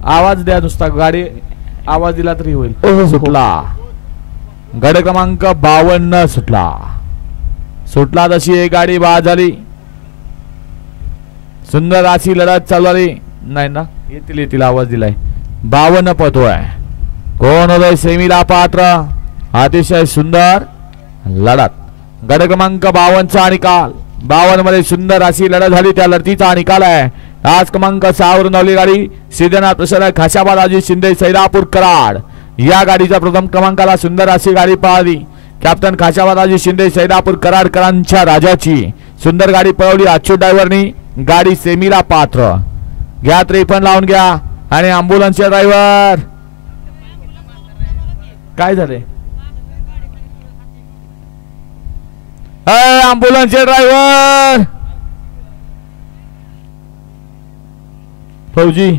आवाज द्या नुसता, गाडी आवाज दिला तरी होईल. सुटला गड क्रमांक 52 सुटला तशी एक गाडी बाद झाली. सुंदर अशी लढत चालू झाली. नाही ना, येतील आवाज दिलाय. 52 पळतोय. कोण होतोय सेमीला पात्र. अतिशय सुंदर लढत. गड क्रमांक 52 चा निकाल. 52 मध्ये सुंदर अशी लढत झाली. त्या लढतीचा निकाल आहे. आज क्रमांक 6 वरून धावली गाडी सिद्धनाथ प्रसाद खाशाबा राजू शिंदे सैरापूर कराड. या गाडीच्या प्रथम क्रमांकाला सुंदर अशी गाडी पळाली. कॅप्टन खाशाबा राजू शिंदे सैरापूर कराडकरांच्या राजाची सुंदर गाडी पळवली. अच्युत ड्रायव्हरनी गाडी सेमीला पात्र. घ्या 53 लावून घ्या. आणि अँब्युलन्सचे ड्रायव्हर काय झाले. अँब्युलन्सचे ड्रायव्हर फौजी